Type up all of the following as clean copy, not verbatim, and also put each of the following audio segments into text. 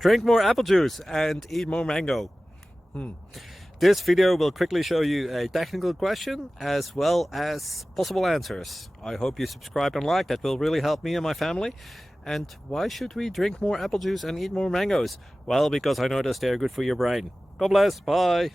Drink more apple juice and eat more mango. This video will quickly show you a technical question as well as possible answers. I hope you subscribe and like, that will really help me and my family. And why should we drink more apple juice and eat more mangoes? Well, because I noticed they're good for your brain. God bless, bye!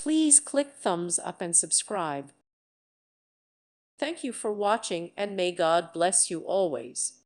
Please click thumbs up and subscribe. Thank you for watching, and may God bless you always.